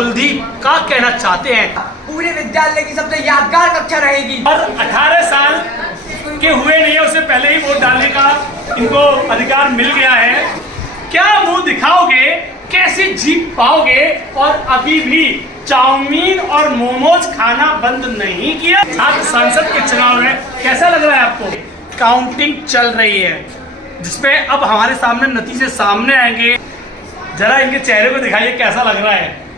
कुलदीप क्या कहना चाहते हैं। पूरे विद्यालय की सबसे यादगार कक्षा रहेगी। और 18 साल के हुए नहीं है, उससे पहले ही वोट डालने का इनको अधिकार मिल गया है। क्या मुंह दिखाओगे, कैसे जीत पाओगे, और अभी भी चाउमीन और मोमोज खाना बंद नहीं किया। छात्र संसद के चुनाव में कैसा लग रहा है आपको? काउंटिंग चल रही है, जिसपे अब हमारे सामने नतीजे सामने आएंगे। जरा इनके चेहरे को दिखाइए, कैसा लग रहा है।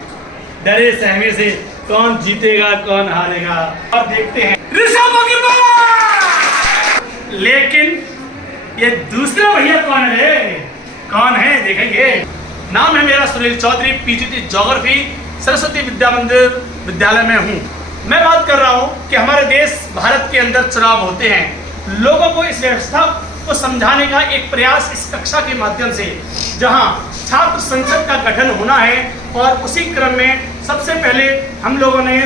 डरे सहमे से कौन जीतेगा कौन हारेगा, और देखते हैं। लेकिन ये दूसरा भैया कौन है, कौन है देखेंगे। नाम है मेरा सुनील चौधरी, पीजीटी ज्योग्राफी, सरस्वती विद्या मंदिर विद्यालय में हूँ। मैं बात कर रहा हूँ कि हमारे देश भारत के अंदर चुनाव होते हैं। लोगों को इस व्यवस्था को समझाने का एक प्रयास इस कक्षा के माध्यम से, जहाँ छात्र संसद का गठन होना है, और उसी क्रम में सबसे पहले हम लोगों ने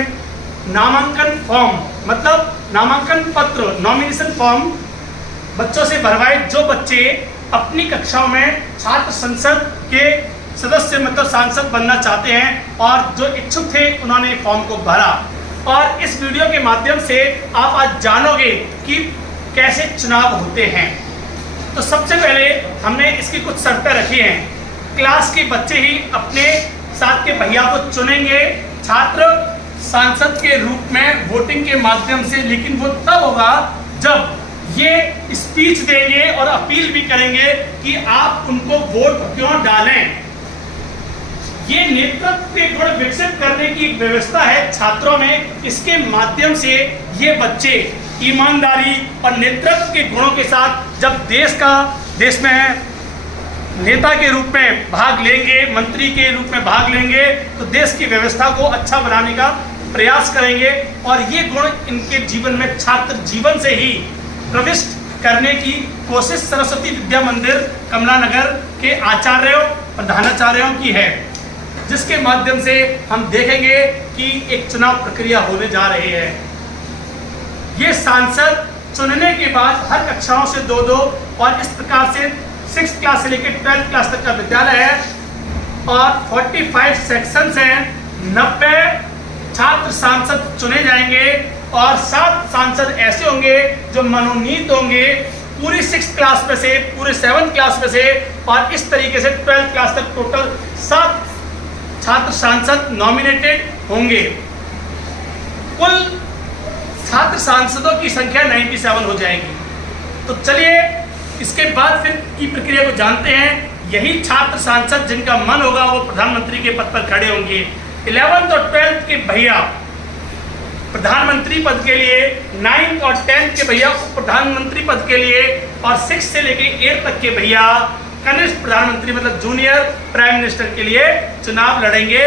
नामांकन फॉर्म, मतलब नामांकन पत्र, नॉमिनेशन फॉर्म बच्चों से भरवाए। जो बच्चे अपनी कक्षाओं में छात्र संसद के सदस्य मतलब सांसद बनना चाहते हैं और जो इच्छुक थे, उन्होंने फॉर्म को भरा। और इस वीडियो के माध्यम से आप आज जानोगे कि कैसे चुनाव होते हैं। तो सबसे पहले हमने इसकी कुछ शर्तें रखी हैं। क्लास के बच्चे ही अपने साथ के भैया को चुनेंगे छात्र सांसद के रूप में वोटिंग के माध्यम से, लेकिन वो तब होगा जब ये स्पीच देंगे और अपील भी करेंगे कि आप उनको वोट क्यों डालें। ये नेतृत्व के गुण विकसित करने की व्यवस्था है छात्रों में। इसके माध्यम से ये बच्चे ईमानदारी और नेतृत्व के गुणों के साथ जब देश में नेता के रूप में भाग लेंगे, मंत्री के रूप में भाग लेंगे, तो देश की व्यवस्था को अच्छा बनाने का प्रयास करेंगे। और ये गुण इनके जीवन में छात्र जीवन से ही प्रविष्ट करने की कोशिश सरस्वती विद्या मंदिर कमला नगर के आचार्यों, प्रधानाचार्यों की है, जिसके माध्यम से हम देखेंगे कि एक चुनाव प्रक्रिया होने जा रही है। ये सांसद चुनने के बाद हर कक्षाओं से 2-2, और इस प्रकार से 6th क्लास से लेकर 12th क्लास तक का विद्यालय है, और 45 सेक्शंस हैं। 90 छात्र सांसद चुने जाएंगे, और 7 सांसद ऐसे होंगे जो मनोनीत होंगे पूरी 6th क्लास में से, पूरे 7th क्लास में से, और इस तरीके से 12th क्लास तक टोटल 7 छात्र सांसद नॉमिनेटेड होंगे। कुल छात्र सांसदों की संख्या 97 हो जाएगी। तो चलिए इसके बाद फिर की प्रक्रिया को जानते हैं। यही छात्र सांसद जिनका मन होगा वो प्रधानमंत्री के पद पर खड़े होंगे। 11th और 12th के भैया प्रधानमंत्री पद के लिए, 9th और 10th के भैया प्रधानमंत्री पद के लिए, और 6 से लेकर 8 तक के भैया कनिष्ठ प्रधानमंत्री मतलब जूनियर प्राइम मिनिस्टर के लिए चुनाव लड़ेंगे।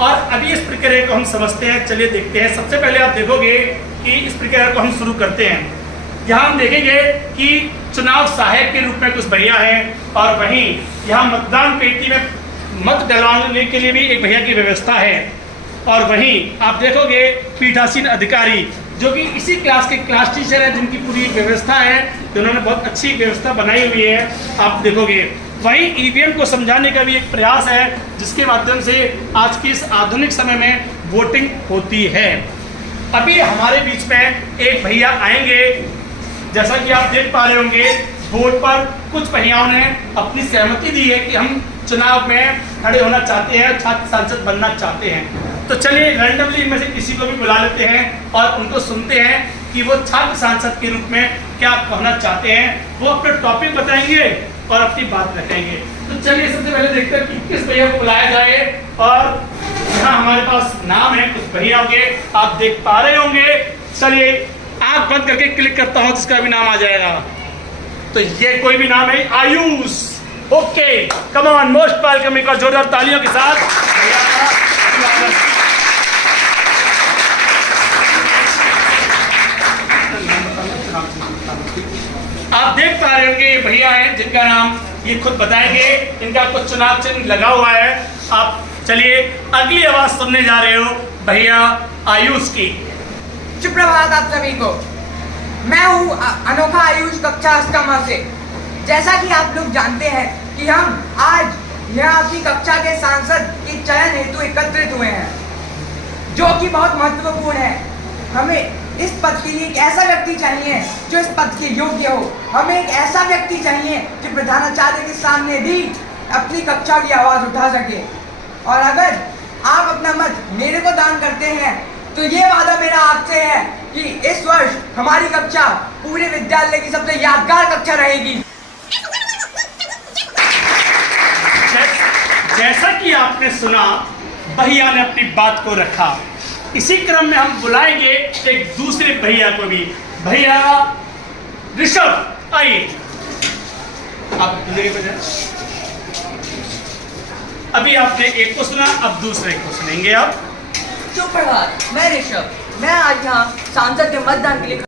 और अभी इस प्रक्रिया को हम समझते हैं, चलिए देखते हैं। सबसे पहले आप देखोगे कि इस प्रक्रिया को हम शुरू करते हैं। यहाँ हम देखेंगे कि चुनाव सहायक के रूप में कुछ भैया हैं, और वहीं यहाँ मतदान पेटी में मत डलवाने के लिए भी एक भैया की व्यवस्था है। और वहीं आप देखोगे पीठासीन अधिकारी जो कि इसी क्लास के क्लास टीचर हैं, जिनकी पूरी व्यवस्था है, जिन्होंने बहुत अच्छी व्यवस्था बनाई हुई है, आप देखोगे। वहीं ईवीएम को समझाने का भी एक प्रयास है, जिसके माध्यम से आज के इस आधुनिक समय में वोटिंग होती है। अभी हमारे बीच में एक भैया आएंगे, जैसा कि आप देख पा रहे होंगे बोर्ड पर कुछ भैयाओं ने अपनी सहमति दी है कि हम चुनाव में खड़े होना चाहते हैं, छात्र सांसद बनना चाहते हैं। तो चलिए रैंडमली इनमें से किसी को भी बुला लेते हैं और उनको सुनते हैं कि वो छात्र सांसद के रूप में क्या कहना चाहते हैं। वो अपने टॉपिक बताएंगे और अपनी बात रखेंगे। तो चलिए सबसे पहले देखते हैं कि किस भैया को बुलाया जाए। और यहाँ हमारे पास नाम है कुछ भैया होंगे, आप देख पा रहे होंगे। चलिए आँख बंद करके क्लिक करता हूँ, जिसका भी नाम आ जाएगा। तो ये कोई भी नाम है, Ayush. Okay, come on, most welcome. एक और जोरदार तालियों के साथ आप देख पा रहे होंगे ये भैया हैं जिनका नाम ये खुद बताएंगे। इनका कुछ चुनाव चिन्ह लगा हुआ है। आप चलिए अगली आवाज सुनने जा रहे हो भैया आयुष की। सुप्रभात आप सभी को। मैं हूँ अनोखा आयुष, कक्षा 8 से। जैसा कि आप लोग जानते हैं कि हम आज यहाँ आपकी कक्षा के सांसद के चयन हेतु एकत्रित हुए हैं, जो कि बहुत महत्वपूर्ण है। हमें इस पद के लिए एक ऐसा व्यक्ति चाहिए जो इस पद के योग्य हो। हमें एक ऐसा व्यक्ति चाहिए जो प्रधानाचार्य के सामने भी अपनी कक्षा की आवाज उठा सके। और अगर आप अपना मत मेरे को दान करते हैं तो ये वादा मेरा आपसे है कि इस वर्ष हमारी कक्षा पूरे विद्यालय की सबसे यादगार कक्षा रहेगी। जैसा कि आपने सुना, भैया ने अपनी बात को रखा। इसी क्रम में हम बुलाएंगे एक दूसरे भैया को भी। भैया ऋषभ, आइए आप दूसरे पे जाएं। अभी आपने एक को सुना, अब दूसरे को सुनेंगे आप। सुप्रभात, मैं ऋषभ। मैं आज यहाँ सांसद के मतदान के लिए।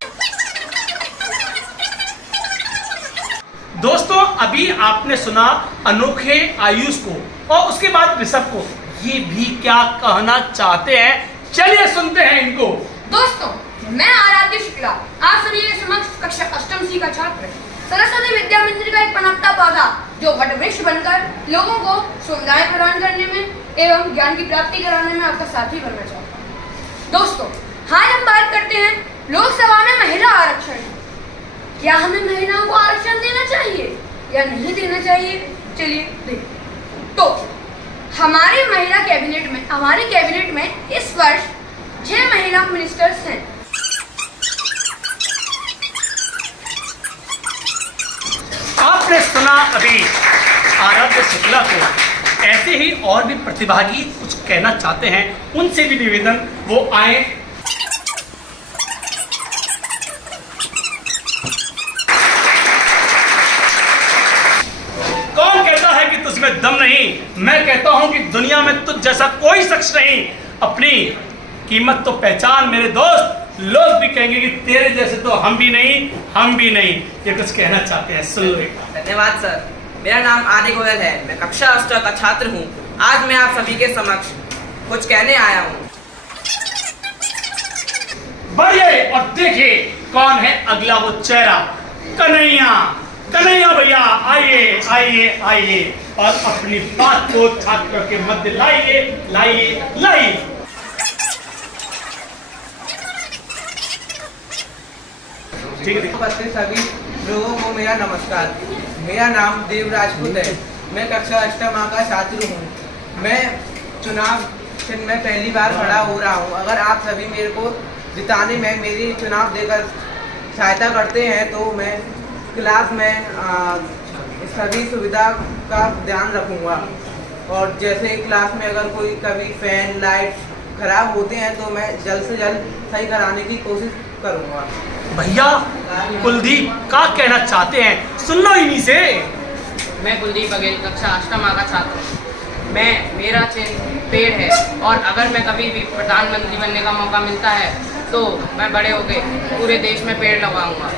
दोस्तों, अभी आपने सुना अनोखे आयुष को और उसके बाद ऋषभ को। ये भी क्या कहना चाहते हैं, चलिए सुनते हैं इनको। दोस्तों, मैं आराध्य शुक्ला आप सभी के समक्ष कक्षा अष्टम सी का छात्र सरस्वती विद्या मंदिर का एक पनपता पौधा जो वटवृक्ष बनकर लोगों को सुविधाएं प्रदान करने में एवं ज्ञान की प्राप्ति कराने में आपका साथी बनना चाहता हूँ। दोस्तों, आज हम बात करते हैं लोकसभा में महिला आरक्षण। क्या हमें महिलाओं को आरक्षण देना चाहिए या नहीं देना चाहिए? चलिए देखते। तो हमारे कैबिनेट में इस वर्ष 6 महिला मिनिस्टर्स हैं। आपने सुना अभी आराध्य शुक्ला को। ऐसे ही और भी प्रतिभागी कुछ कहना चाहते हैं, उनसे भी निवेदन वो आए। कौन कहता है कि तुझमें दम नहीं? मैं कहता हूं कि दुनिया में तुझ जैसा कोई शख्स नहीं। अपनी कीमत तो पहचान मेरे दोस्त। लोग भी कहेंगे कि तेरे जैसे तो हम भी नहीं। ये कुछ कहना चाहते हैं, सुन लो। धन्यवाद सर। मेरा नाम आदि गोयल है। मैं कक्षा 8 का छात्र हूँ। आज मैं आप सभी के समक्ष कुछ कहने आया हूँ। बढ़िए और देखिए कौन है अगला वो चेहरा। कन्हैया भैया, आइए और अपनी बात को छात्रों के मध्य लाइए। उपस्थित सभी लोगों को मेरा नमस्कार। मेरा नाम देव राजपूत है। मैं कक्षा 8 का छात्र हूँ। मैं चुनाव चिन्ह में पहली बार खड़ा हो रहा हूँ। अगर आप सभी मेरे को जिताने में मेरी चुनाव देकर सहायता करते हैं तो मैं क्लास में सभी सुविधा का ध्यान रखूँगा। और जैसे क्लास में अगर कोई कभी फैन लाइट खराब होते हैं तो मैं जल्द से जल्द सही कराने की कोशिश करूँगा। भैया कुलदीप क्या कहना चाहते हैं, सुन लो इन्हीं से। मैं कुलदीप बघेल कक्षा 8 का छात्र हूँ। मेरा चिन्ह पेड़ है और अगर मैं कभी भी प्रधानमंत्री बनने का मौका मिलता है तो मैं बड़े होकर पूरे देश में पेड़ लगाऊंगा।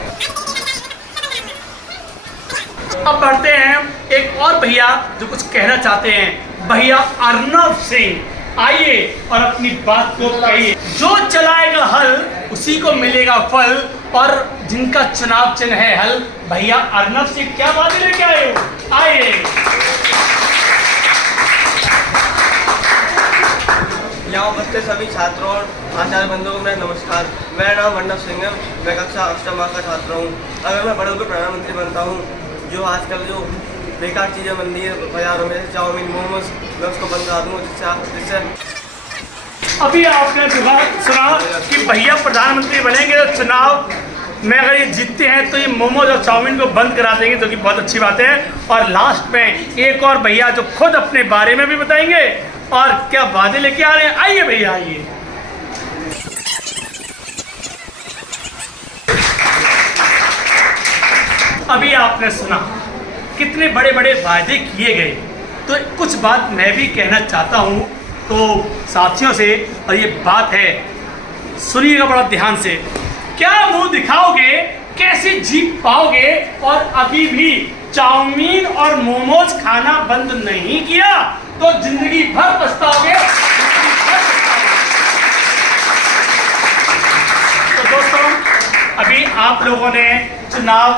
अब बढ़ते हैं एक और भैया जो कुछ कहना चाहते हैं। भैया अर्नव सिंह, आइए और अपनी बात को कहिए। जो चलाएगा हल उसी को मिलेगा फल, और जिनका चुनाव चिन्ह है हल। भैया अर्नव सिंह, क्या बात लेके आए हो? आइए। यहाँ उपस्थित सभी छात्रों और आचार्य बंधुओं को मेरा नमस्कार। मेरा नाम अर्नव सिंह है। मैं कक्षा 8 का छात्र हूँ। अगर मैं बड़े होकर प्रधानमंत्री बनता हूँ, जो आजकल जो बेकार चीज़ें बन रही है बाजारों में, चाउमीन मोमोज, मैं उसको बंद करा दूँगा। जिससे अभी आपने सुना कि भैया प्रधानमंत्री बनेंगे तो चुनाव में अगर ये जीतते हैं तो ये मोमोज और चाउमीन को बंद करा देंगे, जो कि बहुत अच्छी बात है। और लास्ट में एक और भैया जो खुद अपने बारे में भी बताएंगे और क्या वादे लेके आ रहे हैं। आइए भैया, आइए। अभी आपने सुना कितने बड़े बड़े वादे किए गए, तो कुछ बात मैं भी कहना चाहता हूँ तो साथियों से। और ये बात है, सुनिएगा बड़ा ध्यान से। क्या मुंह दिखाओगे, कैसे जीत पाओगे, और अभी भी चाउमीन और मोमोज खाना बंद नहीं किया तो जिंदगी भर पछताओगे। तो दोस्तों, अभी आप लोगों ने चुनाव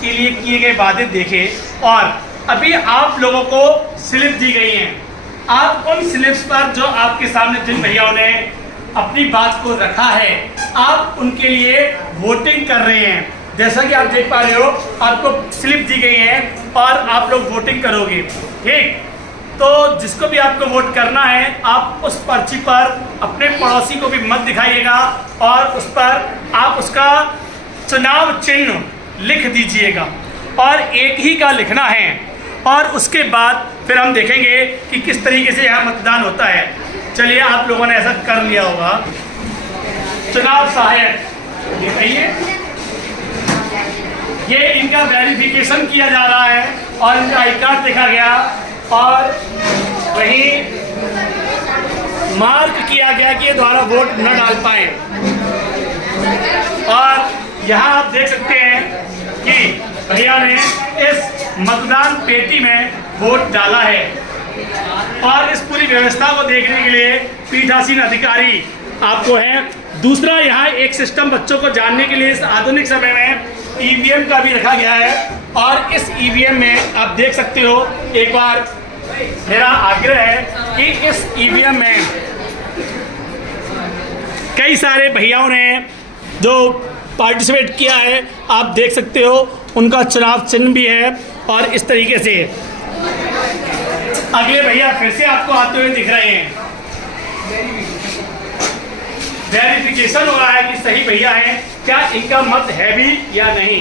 के लिए किए गए वादे देखे और अभी आप लोगों को स्लिप दी गई हैं। आप उन स्लिप्स पर जो आपके सामने जिन भैयाओं ने अपनी बात को रखा है, आप उनके लिए वोटिंग कर रहे हैं। जैसा कि आप देख पा रहे हो, आपको स्लिप दी गई है और आप लोग वोटिंग करोगे। ठीक, तो जिसको भी आपको वोट करना है, आप उस पर्ची पर अपने पड़ोसी को भी मत दिखाइएगा और उस पर आप उसका चुनाव चिन्ह लिख दीजिएगा और एक ही का लिखना है। और उसके बाद फिर हम देखेंगे कि किस तरीके से यहाँ मतदान होता है। चलिए, आप लोगों ने ऐसा कर लिया होगा। चुनाव सहायक ये कहिए, ये इनका वेरिफिकेशन किया जा रहा है और इनका आई कार्ड देखा गया और वहीं मार्क किया गया कि ये द्वारा वोट न डाल पाए। और यहाँ आप देख सकते हैं कि भैया ने इस मतदान पेटी में वोट डाला है। और इस पूरी व्यवस्था को देखने के लिए पीठासीन अधिकारी आपको है। दूसरा, यहाँ एक सिस्टम बच्चों को जानने के लिए इस आधुनिक समय में ईवीएम का भी रखा गया है। और इस ईवीएम में आप देख सकते हो, एक बार मेरा आग्रह है कि इस ईवीएम में कई सारे भैयाओं ने जो पार्टिसिपेट किया है, आप देख सकते हो उनका चुनाव चिन्ह भी है। और इस तरीके से अगले भैया फिर से आपको आते हुए दिख रहे हैं। वेरिफिकेशन हो रहा है कि सही भैया हैं, क्या इनका मत है भी या नहीं।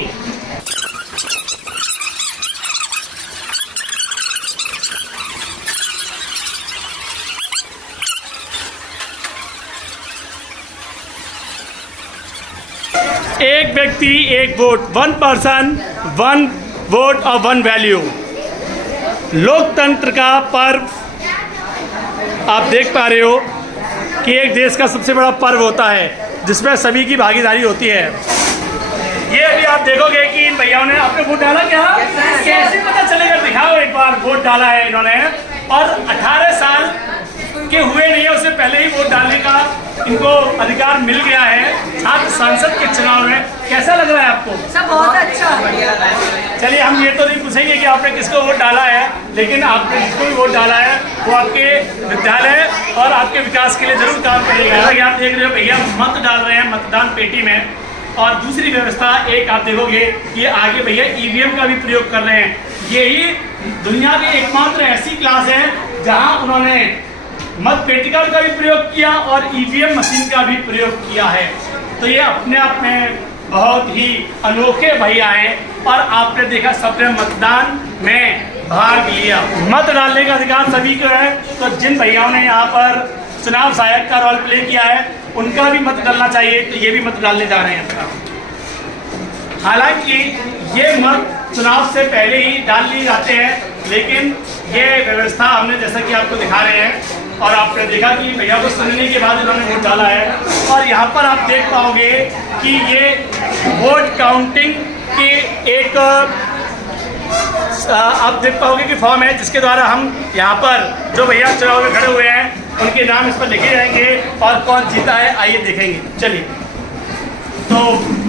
एक व्यक्ति एक वोट, 1 पर्सन 1 वोट और 1 वैल्यू। लोकतंत्र का पर्व आप देख पा रहे हो कि एक देश का सबसे बड़ा पर्व होता है जिसमें सभी की भागीदारी होती है। ये अभी आप देखोगे कि इन भैयाओं ने आपने वोट डाला क्या? कैसे पता चलेगा? दिखाओ एक बार, वोट डाला है इन्होंने और 18 साल के हुए नहीं है, उससे पहले ही वोट डालने का इनको अधिकार मिल गया है। छात्र संसद के चुनाव में कैसा लग रहा है आपको? सब बहुत अच्छा। चलिए, हम ये तो नहीं पूछेंगे कि आपने किसको वोट डाला है, लेकिन आपने जिसको भी वोट डाला है वो आपके विद्यालय और आपके विकास के लिए जरूर काम करेगा। जैसा कि आप देख रहे हो, भैया मत डाल रहे हैं मतदान पेटी में। और दूसरी व्यवस्था एक आप देखोगे कि आगे भैया ईवीएम का भी प्रयोग कर रहे हैं। यही दुनिया की एकमात्र ऐसी क्लास है जहां उन्होंने मत पेटिका का भी प्रयोग किया और ईवीएम मशीन का भी प्रयोग किया है। तो ये अपने आप में बहुत ही अनोखे भैया हैं। और आपने देखा, सबने मतदान में भाग लिया। मत डालने का अधिकार सभी को है। तो जिन भैयाओं ने यहाँ पर चुनाव सहायक का रोल प्ले किया है, उनका भी मत डालना चाहिए। तो ये भी मत डालने जा रहे हैं। हालांकि ये मत चुनाव से पहले ही डाल लिए जाते हैं, लेकिन ये व्यवस्था हमने जैसा कि आपको दिखा रहे हैं और आपने देखा कि भैया को सुनने के बाद इन्होंने वोट डाला है। और यहाँ पर आप देख पाओगे कि ये वोट काउंटिंग की एक आप देख पाओगे कि फॉर्म है जिसके द्वारा हम यहाँ पर जो भैया चुनाव में खड़े हुए हैं उनके नाम इस पर लिखे जाएंगे और कौन जीता है आइए देखेंगे। चलिए, तो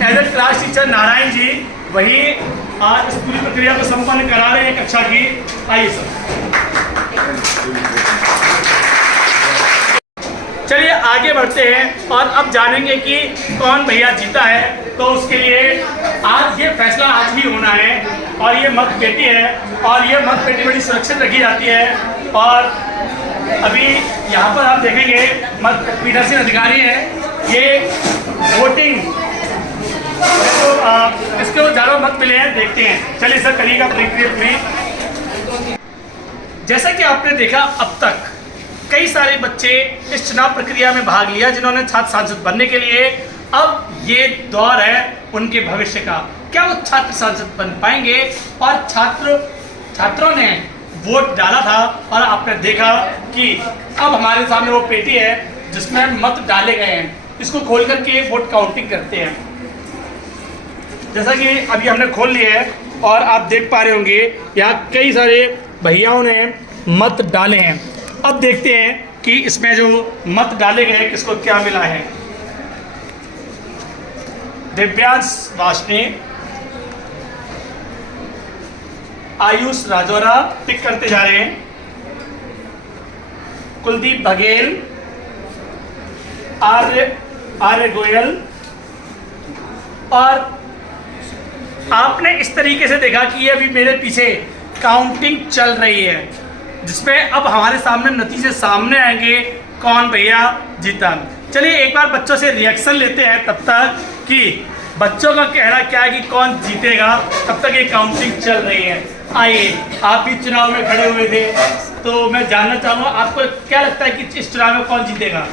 as a class teacher Narayan ji वही इस पूरी प्रक्रिया को संपन्न करा रहे हैं कक्षा की। आइए सर। चलिए आगे बढ़ते हैं और अब जानेंगे कि कौन भैया जीता है। तो उसके लिए आज ये फैसला आज ही होना है। और ये मत पेटी है और ये मत पेटी बड़ी सुरक्षित रखी जाती है। और अभी यहाँ पर आप देखेंगे मत पीठासीन अधिकारी हैं, ये वोटिंग तो इसको ज़्यादा मत मिले हैं, देखते हैं। चलिए सर, करिएगा प्रक्रिया पूरी। जैसा कि आपने देखा, अब तक कई सारे बच्चे इस चुनाव प्रक्रिया में भाग लिया जिन्होंने छात्र सांसद बनने के लिए। अब ये दौर है उनके भविष्य का, क्या वो छात्र सांसद बन पाएंगे। और छात्रों ने वोट डाला था और आपने देखा कि अब हमारे सामने वो पेटी है जिसमें मत डाले गए हैं। इसको खोल करके वोट काउंटिंग करते हैं। जैसा कि अभी हमने खोल लिया है और आप देख पा रहे होंगे यहाँ कई सारे भैयाओं ने मत डाले हैं। अब देखते हैं कि इसमें जो मत डाले गए किसको क्या मिला है। दिव्यांश वासने, आयुष राजौरा टिक करते जा रहे हैं, कुलदीप बघेल, आर्य गोयल। और आपने इस तरीके से देखा कि ये अभी मेरे पीछे काउंटिंग चल रही है, जिसमें अब हमारे सामने नतीजे सामने आएंगे कौन भैया जीता। चलिए एक बार बच्चों से रिएक्शन लेते हैं तब तक कि बच्चों का कहना क्या है कि कौन जीतेगा। तब तक ये काउंटिंग चल रही है। आइए, आप भी चुनाव में खड़े हुए थे, तो मैं जानना चाहूँगा आपको क्या लगता है कि इस चुनाव में कौन जीतेगा?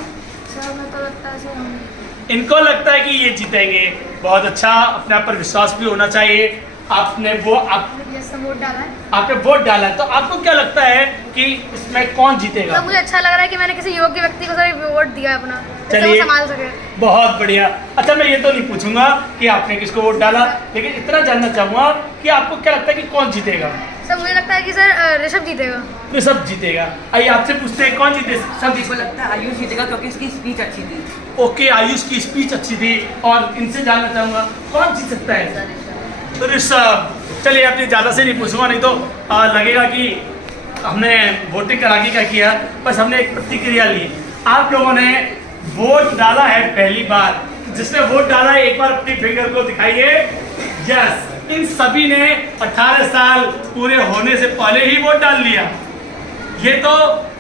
सर मैं तो लगता है इनको लगता है कि ये जीतेंगे। बहुत अच्छा, अपने आप पर विश्वास भी होना चाहिए। आपने वोट डाला है। आपने वोट डाला है, तो आपको क्या लगता है कि इसमें कौन जीतेगा? तो मुझे अच्छा लग रहा है कि मैंने किसी योग्य व्यक्ति को सर वोट दिया है अपना, जिससे वो संभाल सके। बहुत बढ़िया। अच्छा, मैं ये तो नहीं पूछूंगा कि आपने किसको वोट डाला, लेकिन इतना जानना चाहूंगा कि आपको क्या लगता है कि कौन जीतेगा? सर मुझे लगता है कि सर ऋषभ जीतेगा। ऋषभ जीतेगा। आइए आपसे पूछते हैं कौन जीते? सभी को लगता है आयुष जीतेगा क्योंकि इसकी स्पीच अच्छी थी। ओके, आयुष की स्पीच अच्छी थी। और इनसे जानना चाहूंगा कौन जीत सकता है? ऋषभ। चलिए, अपनी ज़्यादा से नहीं पूछूंगा, नहीं तो लगेगा कि हमने वोटिंग करा के क्या किया। बस हमने एक प्रतिक्रिया ली। आप लोगों ने वोट डाला है पहली बार। जिसने वोट डाला है एक बार अपनी फिंगर को दिखाइए। यस, इन सभी ने 18 साल पूरे होने से पहले ही वोट डाल लिया। ये तो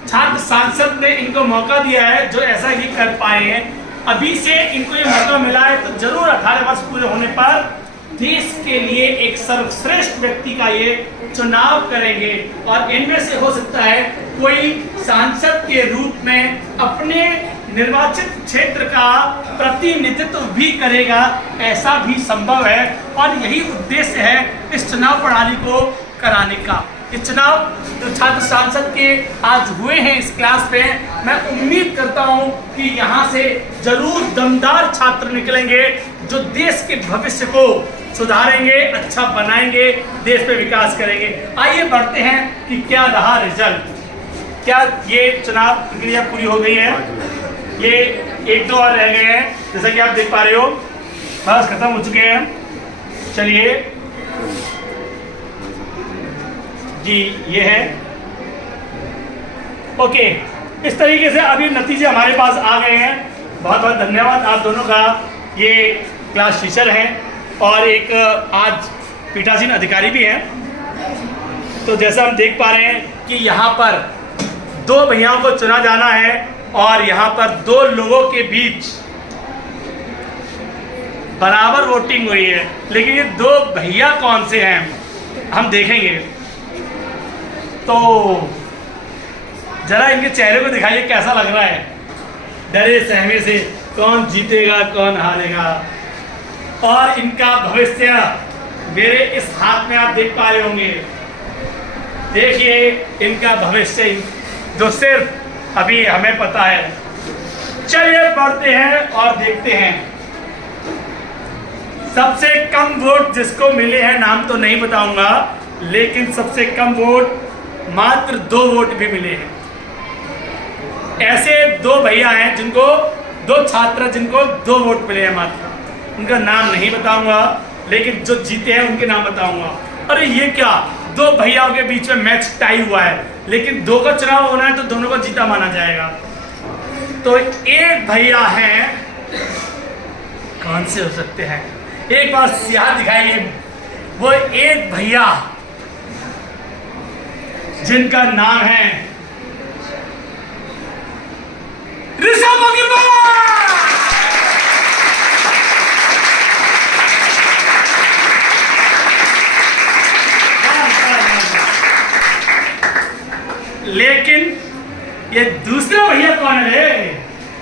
छात्र सांसद ने इनको मौका दिया है जो ऐसा ही कर पाए हैं। अभी से इनको ये मौका मिला है तो जरूर 18 वर्ष पूरे होने पर देश के लिए एक सर्वश्रेष्ठ व्यक्ति का ये चुनाव करेंगे। और इनमें से हो सकता है कोई सांसद के रूप में अपने निर्वाचित क्षेत्र का प्रतिनिधित्व भी करेगा, ऐसा भी संभव है। और यही उद्देश्य है इस चुनाव प्रणाली को कराने का। ये चुनाव जो छात्र सांसद के आज हुए हैं इस क्लास में, मैं उम्मीद करता हूं कि यहाँ से जरूर दमदार छात्र निकलेंगे जो देश के भविष्य को सुधारेंगे, अच्छा बनाएंगे, देश पे विकास करेंगे। आइए बढ़ते हैं कि क्या रहा रिजल्ट। क्या ये चुनाव प्रक्रिया पूरी हो गई है? ये 1-2 और रह गए हैं, जैसा कि आप देख पा रहे हो। बस खत्म हो चुके हैं। चलिए जी, ये है। ओके, इस तरीके से अभी नतीजे हमारे पास आ गए हैं। बहुत बहुत धन्यवाद आप दोनों का। ये क्लास टीचर हैं और एक आज पीठासीन अधिकारी भी हैं। तो जैसा हम देख पा रहे हैं कि यहाँ पर 2 भैयाओं को चुना जाना है और यहाँ पर 2 लोगों के बीच बराबर वोटिंग हुई है। लेकिन ये 2 भैया कौन से हैं हम देखेंगे। तो जरा इनके चेहरे को दिखाइए कैसा लग रहा है, डरे सहमे से, कौन जीतेगा कौन हारेगा। और इनका भविष्य मेरे इस हाथ में आप देख पा रहे होंगे। देखिए इनका भविष्य जो सिर्फ अभी हमें पता है। चलिए बढ़ते हैं और देखते हैं। सबसे कम वोट जिसको मिले हैं, नाम तो नहीं बताऊंगा, लेकिन सबसे कम वोट मात्र 2 वोट भी मिले हैं। ऐसे 2 भैया हैं जिनको 2 छात्र जिनको 2 वोट मिले हैं मात्र। उनका नाम नहीं बताऊंगा, लेकिन जो जीते हैं उनके नाम बताऊंगा। अरे ये क्या, 2 भैयाओं के बीच में मैच टाई हुआ है, लेकिन 2 का चुनाव होना है तो दोनों को जीता माना जाएगा। तो एक भैया है, कौन से हो सकते हैं? एक बार सियाह दिखाइए। वो एक भैया जिनका नाम है ऋषभ अग्रवाल। लेकिन ये दूसरा भैया कौन है?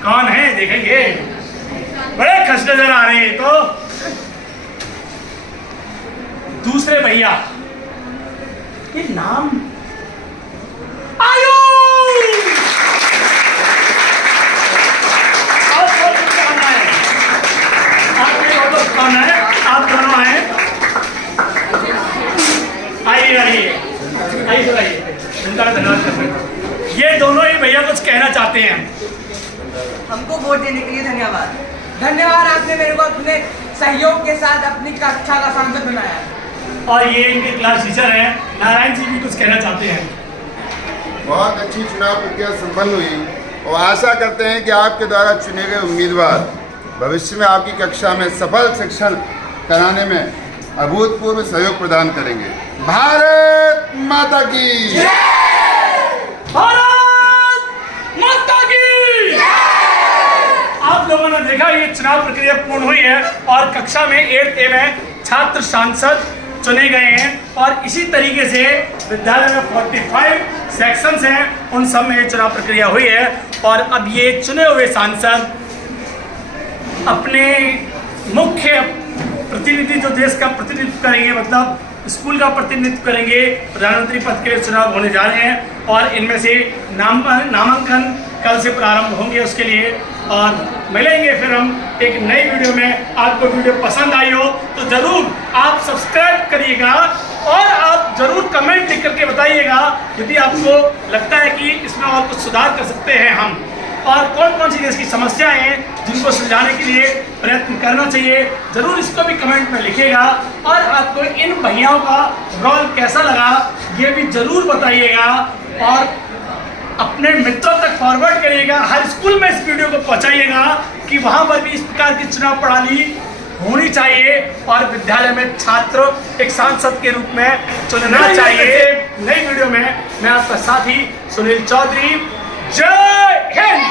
कौन है देखेंगे। बड़े खस नजर आ रहे हैं। तो दूसरे भैया, ये नाम आप दोनों हैं। आइए आइए आइए आइए, उनका धन्यवाद करते हैं। ये दोनों ही भैया कुछ कहना चाहते हैं। हमको वोट देने के लिए धन्यवाद। धन्यवाद, आपने मेरे को अपने सहयोग के साथ अपनी कक्षा का सांसद बनाया। और ये इनके क्लास टीचर हैं। नारायण जी भी कुछ कहना चाहते हैं। बहुत अच्छी चुनाव प्रक्रिया संपन्न हुई और आशा करते हैं कि आपके द्वारा चुने गए उम्मीदवार भविष्य में आपकी कक्षा में सफल शिक्षण कराने में अभूतपूर्व सहयोग प्रदान करेंगे। भारत माता की जय! भारत माता की जय! आप लोगों ने देखा ये चुनाव प्रक्रिया पूर्ण हुई है और कक्षा में 8th A में छात्र सांसद चुने गए हैं और इसी तरीके से विद्यालय में 45 सेक्शंस हैं, उन सब में ये चुनाव प्रक्रिया हुई है। और अब ये चुने हुए सांसद अपने मुख्य प्रतिनिधि जो देश का प्रतिनिधित्व करेंगे, मतलब स्कूल का प्रतिनिधित्व करेंगे, प्रधानमंत्री पद के लिए चुनाव होने जा रहे हैं और इनमें से नामांकन कल से प्रारंभ होंगे उसके लिए। और मिलेंगे फिर हम एक नई वीडियो में। आपको वीडियो पसंद आई हो तो ज़रूर आप सब्सक्राइब करिएगा और आप ज़रूर कमेंट लिख करके बताइएगा यदि आपको लगता है कि इसमें और कुछ सुधार कर सकते हैं हम, और कौन कौन सी देश की समस्याएं हैं जिनको सुलझाने के लिए प्रयत्न करना चाहिए, ज़रूर इसको भी कमेंट में लिखिएगा। और आपको इन भैयाओं का रोल कैसा लगा ये भी ज़रूर बताइएगा और अपने मित्रों तक फॉरवर्ड करिएगा। हर स्कूल में इस वीडियो को पहुंचाइएगा कि वहाँ पर भी इस प्रकार की चुनाव प्रणाली होनी चाहिए और विद्यालय में छात्र एक सांसद के रूप में चुनना चाहिए। नई वीडियो में मैं आपका साथी सुनील चौधरी। जय हिंद।